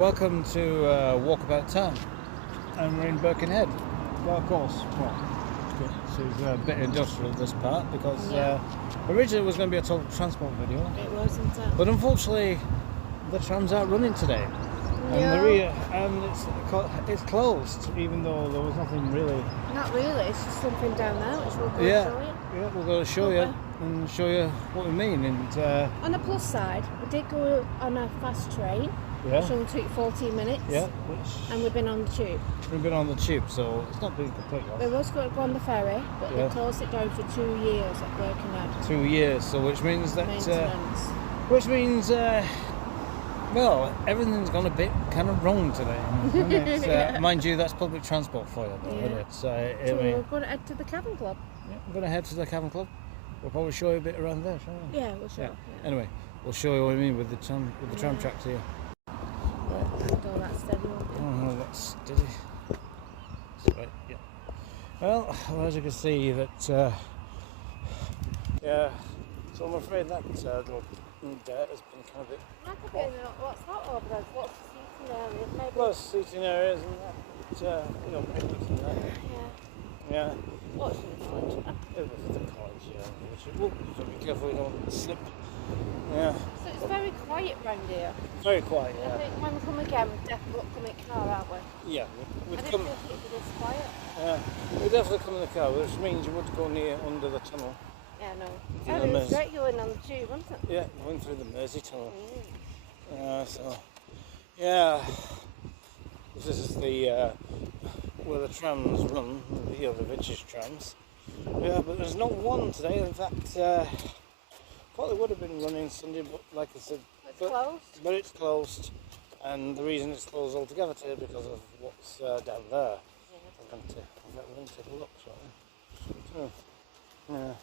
Welcome to Walkabout Town, and we're in Birkenhead. Well, of course, this is a bit industrial, this part, because originally it was going to be a total transport video. It wasn't it? But unfortunately, the trams aren't running today. And it's closed, even though there was nothing really. Not really, it's just something down there which we'll go Yeah, show you. yeah, we're going to show you and show you what we mean. And on the plus side, we did go on a fast train, which only took 14 minutes. Yeah, and we've been on the tube. We've been on the tube, so it's not been completely off. We was going to go on the ferry, but they closed it down for 2 years at Birkenhead. 2 years, so which means that Maintenance. which means well, everything's gone a bit kind of wrong today. Mind you, that's public transport for you, though, isn't it? So we're going to head to the Cabin Club. Yeah, we're going to head to the Cabin Club. We'll probably show you a bit around there, shall we? Yeah, we'll show. Yeah. Anyway, we'll show you what I mean with the tram tracks here. Right. All that steady, won't you? Oh no, that's steady. That's right. Yeah. Well, as you can see, that So I'm afraid that little dirt has been kind of a bit. What's that over there? What's the seating areas? Maybe. Plus seating areas and that. Picnics and that. Yeah. What's the college? It was the college, so be careful you don't slip. Yeah. So it's very quiet round here. Very quiet, I think when we come again, we've definitely come in car, aren't we? Yeah. I didn't think it'd be this quiet. Yeah. We definitely come in the car, which means you would go near under the tunnel. Yeah, no. It was great going on the tube, wasn't it? Yeah, went through the Mersey tunnel. This is the where the trams run, the vintage trams. Yeah, but there's not one today. In fact, probably would have been running Sunday, but like I said, it's closed. But it's closed, and the reason it's closed altogether today because of what's down there. Yeah. I'm going to take a look, shall we? Yeah.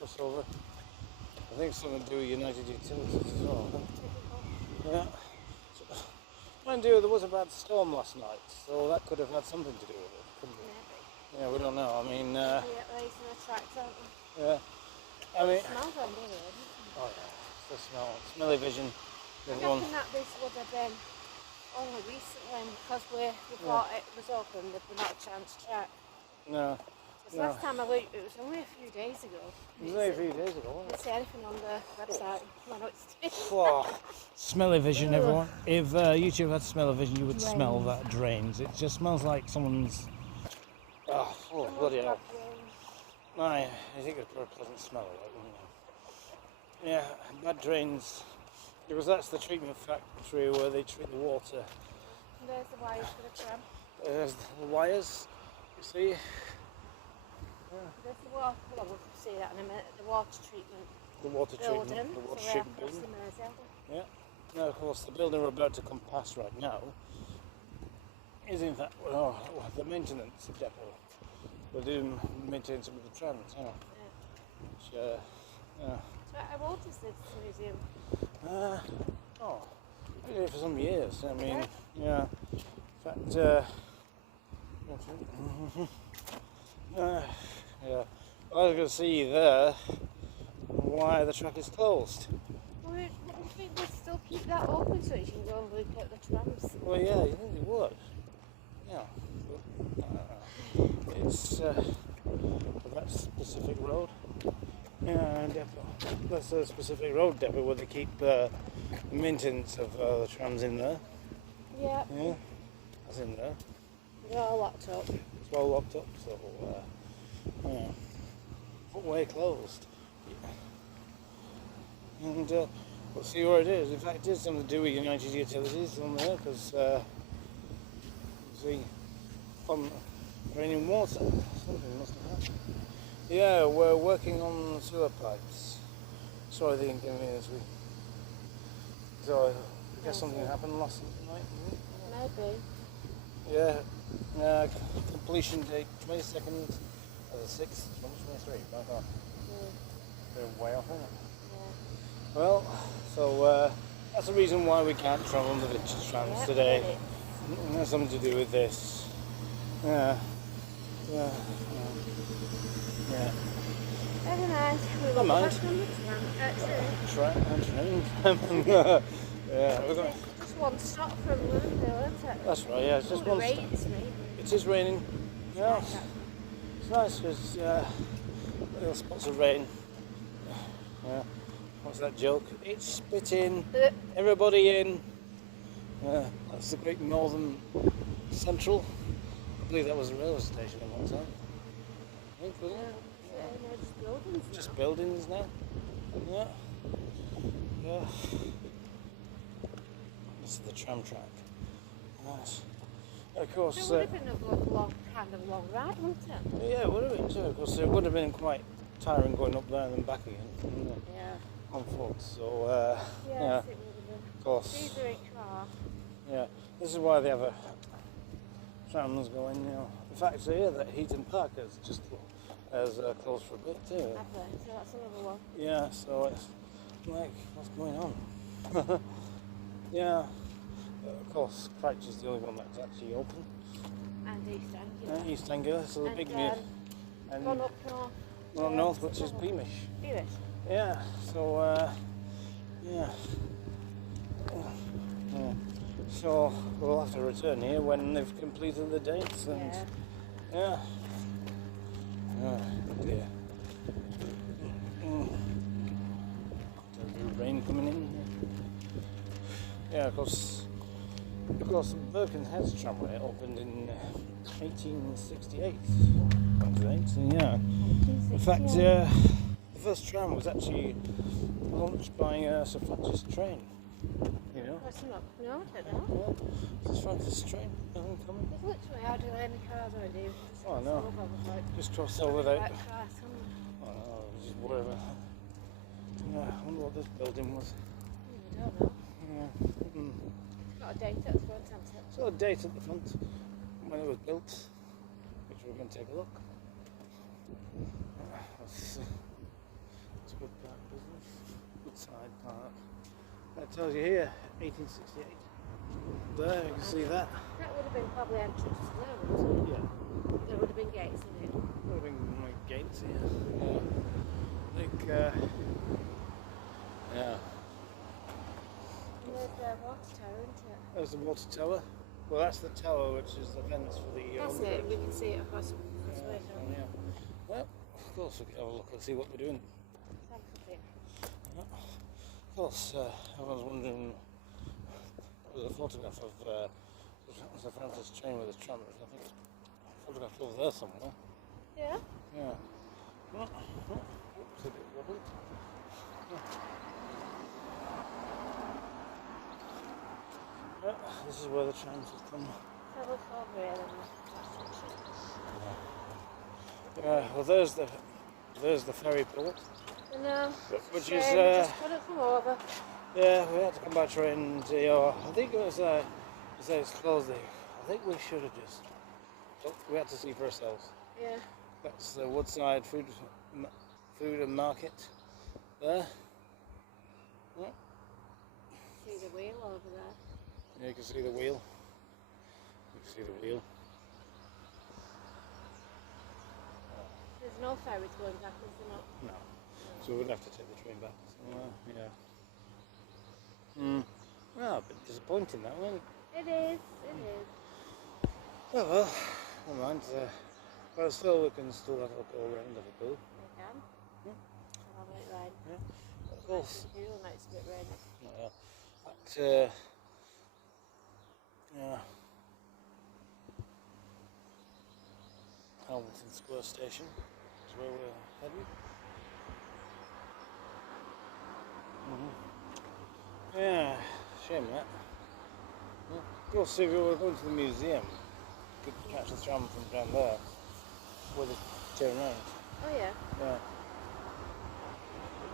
Crossover. I think it's something to do with United Utilities as well. Yeah. Mind you, there was a bad storm last night, so that could have had something to do with it, couldn't it? Maybe. Yeah, we don't know. I mean. Racing the tracks, aren't they? Yeah. I mean. It smells like it. Oh yeah, the smell, smelly vision. I reckon that this would have been only recently because we thought it was open, that we're not a chance check. No. Because last time I looked, it was only a few days ago. It was only a few days ago, wasn't it? I didn't see anything on the website. I know it's smelly vision, everyone. If YouTube had smelly vision, you would smell that drains. It just smells like someone's. Oh, bloody hell. I think it's a pleasant smell, right? Yeah, bad drains. Because that's the treatment factory where they treat the water. And there's the wires for the tram. There's the wires, you see. There's the water. Well, we'll see that in a minute. The water treatment. The water treatment. The water treatment building. Yeah. Now, of course, the building we're about to come past right now is in fact the maintenance depot. We're doing maintenance of the trams, Which, So how old is this museum? Been here for some years. I mean, in fact, I was going to see there why the track is closed. Well, we think we'd still keep that open so you can go and look at the trams. Well, yeah, you think it would. Yeah. It's that specific road. Yeah, depot. That's a specific road depot where they keep maintenance of the trams in there. Yeah. Yeah. That's in there. They're all locked up. It's well locked up, so footway closed. Yeah. And we'll see where it is. In fact, it is something to do with United Utilities on there because see, from raining water, something must have happened. Yeah, we're working on sewer pipes. Sorry, the inconvenience. So I guess something happened last night. Maybe. Yeah. Completion date 22nd of the 6th, 2023. Back on. They're way off, isn't it? Yeah. Well, so that's the reason why we can't travel on the vintage trams today. It has something to do with this. Yeah. Never mind. Never mind. Train. Yeah, we're going. one stop from Liverpool, isn't it? That's right, yeah, it's just one stop. It's raining. It is raining. Yeah, it's nice because little spots of rain. Yeah. What's that joke? It's spitting everybody in. That's the Great Northern Central. I believe that was a railway station at one time. I think, wasn't it? No, just buildings now. Just buildings now. Yeah. Yeah. This is the tram track. Nice. Of course. It would have been a long ride, wouldn't it? Yeah, it would have been too. Of course, it would have been quite tiring going up there and then back again. Yeah. On foot. So Yes, yeah. it would have been. Of course. These are a car. Yeah. This is why they have a trams going. In fact, here that Heaton Park is just closed for a bit too. Have they? So that's another one. Yeah. So it's like, what's going on? Yeah. Of course, Crouch is the only one that's actually open. And East Anglia. East Anglia, so the big then and gone up north. well, north, which is Beamish. Beamish. Yeah. So yeah. Yeah. So we'll have to return here when they've completed the dates and yeah. Oh dear. There's rain coming in. Yeah, of course, Birkenhead tramway opened in 1868. Yeah. In fact, the first tram was actually launched by a suffragist train. You know? That's not, no, I don't know. Yeah. Suffragist train coming. There's literally hardly any cars on it. Oh no. Just crossed over there. Oh no, just whatever. Yeah, I wonder what this building was. I don't know. Yeah. It's got a date at the front, hasn't it? It's got a date at the front when it was built, which we're going to take a look. That's a good park business. Good side park. That tells you here, 1868. There, you can see that. That would have been probably entrance to there, wouldn't it? Yeah. There would have been gates in it. Would have been like gates here. Yeah. I think, yeah. And there's the water tower, isn't it? There's the water tower. Well, that's the tower, which is the fence for the. That's it. We can see it across the way. Yeah. Well, of course, we can have a look and see what we're doing. Yeah. Of course, everyone's wondering. There's a photograph of Sir Francis train with his tram. I think it's a photograph over there somewhere. Yeah. Yeah. Oops, a bit wobbly. Yeah, this is where the trams have come. So look over here then. Yeah, well there's the ferry port. I know. Which Shame, is we just couldn't come over. yeah, we had to come by train to I think it was it's closed there. I think we should have just we had to see for ourselves. Yeah. That's the Woodside food and market there. Yeah. See the wheel over there. Yeah, you can see the wheel. You can see the wheel. There's no ferries going back, is there not? No. So we would have to take the train back. So, yeah. Well, a bit disappointing that, wasn't it? It is, it is. Oh well, never mind. But still, we can still have a look all around Liverpool. We can. I'll have it rain. Yeah, of course. It's a bit rainy. Yeah. But, yeah. Hamilton Square Station is where we're heading. Yeah, shame that. Yeah. Of course, if we were going to the museum, you could catch the tram from down there with a turn round. Oh yeah. Yeah.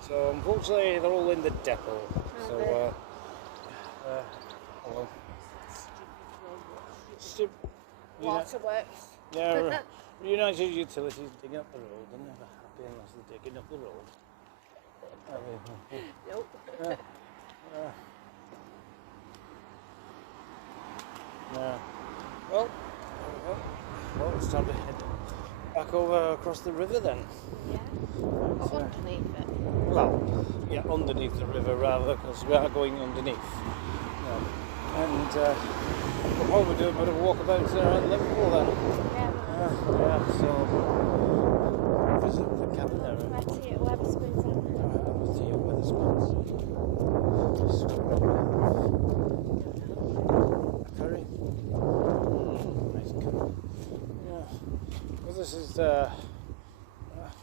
So unfortunately, they're all in the depot. So, oh well. Waterworks. Yeah, United Utilities digging up the road. They're never happy unless they're digging up the road. Nope. Yeah. Yeah. Well, it's time to head back over across the river then. Yeah. Or underneath it. Well, yeah, underneath the river rather, because we are going underneath. Yeah. And we'll probably do a bit of a walkabout there at Liverpool then. Yeah, so visit the cabin area. Where tea at Wetherspoons then. Tea at Wetherspoons. Curry. Nice curry. Yeah. Well, this is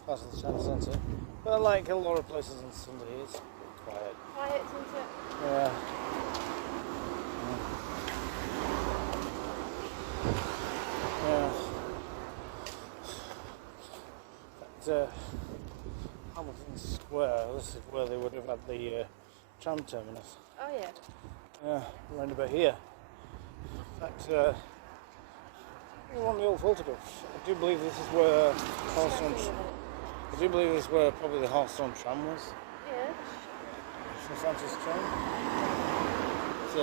part of the town centre. But like a lot of places in Sunday, it's quiet. Quiet, isn't it? Yeah. Yeah. At Hamilton Square, this is where they would have had the tram terminus. Oh yeah. Yeah, around about here. In fact, one of the old photographs. I do believe this is where probably the Harlestone tram was. Yeah. St Francis tram. So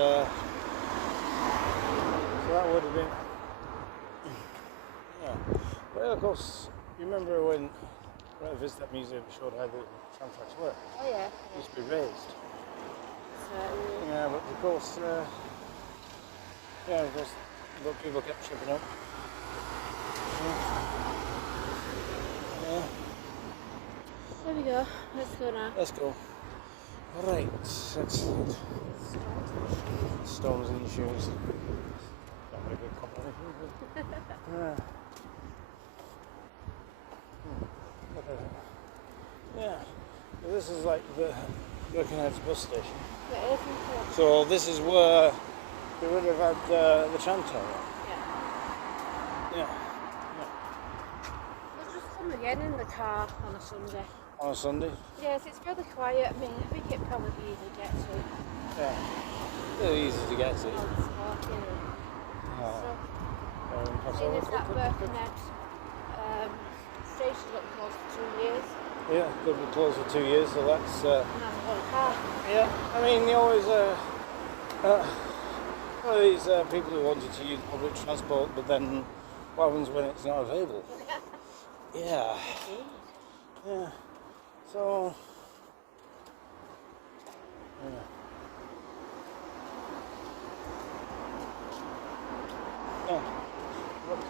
that would have been. Yeah. Well, of course, you remember when I visited that museum, it showed how the tram tracks work. Oh yeah. It used to be raised. So, Yeah, but of course, but people kept tripping up. Yeah. there we go. Let's go now. Let's go. Right, excellent. Stones in your shoes. Not very good combination, but yeah. Yeah. Well, this is like the Birkenhead's bus station. It is, isn't it? So this is where we would have had the tram terminal. Yeah. Yeah. We'll just come again in the car on a Sunday. On a Sunday. Yes, it's really quiet. I mean, I think it'd probably be easy to get to. Yeah. Really easy to get to. All this walking and Oh. stuff. That's Seeing all. as that Birkenhead station's up close for 2 years. Yeah, they'll be closed for 2 years, so that's. And I've got a car. Yeah, I mean, you always. One of these people who want you to use public transport, but then what happens when it's not available? Yeah. Yeah. So. Yeah. Yeah. Look,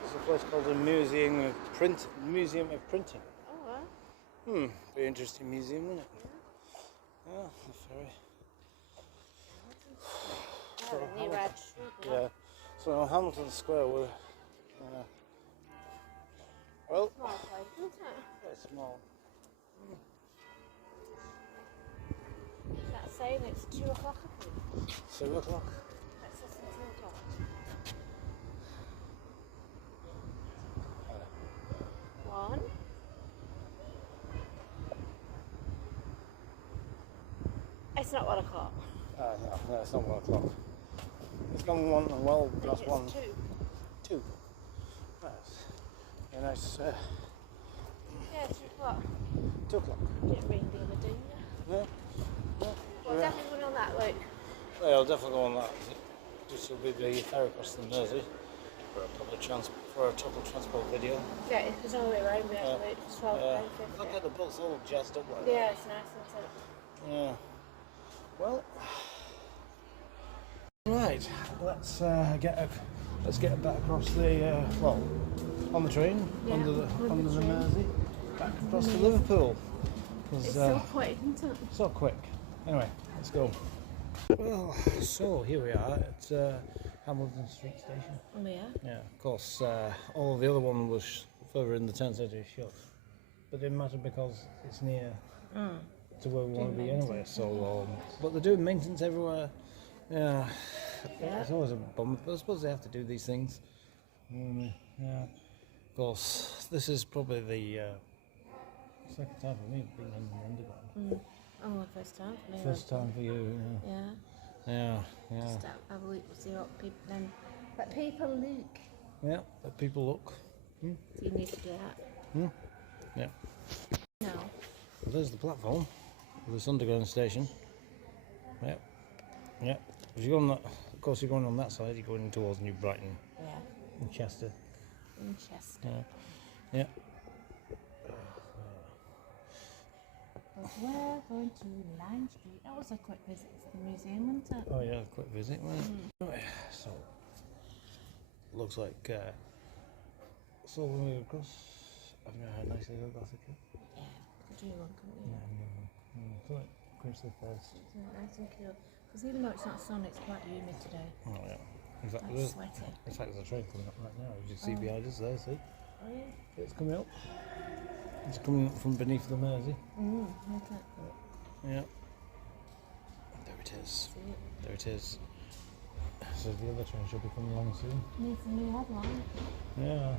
there's a place called the Museum of Printing. Oh, well. Very interesting museum, isn't it? Yeah, that's very. New Reg. Yeah. So Hamilton Square, we're. Well, Small place, isn't it? very small. Is that saying it's 2 o'clock, I think? 7 o'clock. Let's listen to 2 o'clock. One. It's not 1 o'clock. No, it's not 1 o'clock. It's gone well past It's 1. 2. 2. Nice. Yeah, nice. Yeah, 2 o'clock. 2 o'clock. Didn't ring the other day. No. Well, definitely going on that, like. Yeah, I'll definitely go on that. This will be the ferry across the Mersey for a total transport video. Yeah, it's all the way around me actually. It's 12 Yeah. £12.50. Look at the bus all jazzed up like Yeah, it's nice, isn't it? that. Yeah. Well. Right. Let's get back across the on the train Yeah, under the train. Mersey back across to Liverpool. It's so quick, isn't it? So quick. Anyway, let's go. Well, so here we are at Hamilton Street Station. Oh, yeah. Yeah, of course, all the other one was further in the town centre shut. But it didn't matter because it's near to where we want to be anyway. So, but they're doing maintenance everywhere. Yeah, it's always a bummer. But I suppose they have to do these things. Yeah, of course, this is probably the second time for me being in the underground. Oh, first time for me. First time for you. Yeah. Yeah. Just have a look, see what people then. Let people look. Yeah, let people look. So you need to do that. Yeah. No. Well, there's the platform of this underground station. Yep. If you go on that, of course, you're going on that side. You're going towards New Brighton. Yeah. And Chester. Winchester. Yeah. We're going to Lime Street. That was a quick visit to the museum, wasn't it? Oh yeah, quick visit, wasn't it? Oh, yeah. So, looks like it's all the way across. I've never had a nice little gothic. Yeah, could do one, couldn't you? So, quench the thirst. Isn't it nice and cool? Because even though it's not sun, it's quite humid today. Oh yeah. Exactly. It's sweaty. In fact, there's a train coming up right now. As you see behind us there, see? Oh yeah? It's coming up. It's coming up from beneath the Mersey. Okay. Yeah. There it is. See it? There it is. So the other train should be coming along soon. Needs a new headline. Yeah.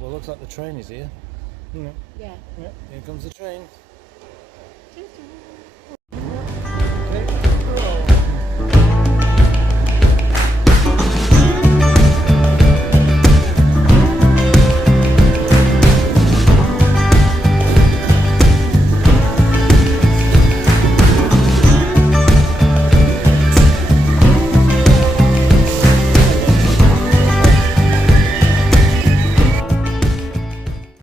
Well, looks like the train is here. Yeah. Yeah. Here comes the train. Choo-choo.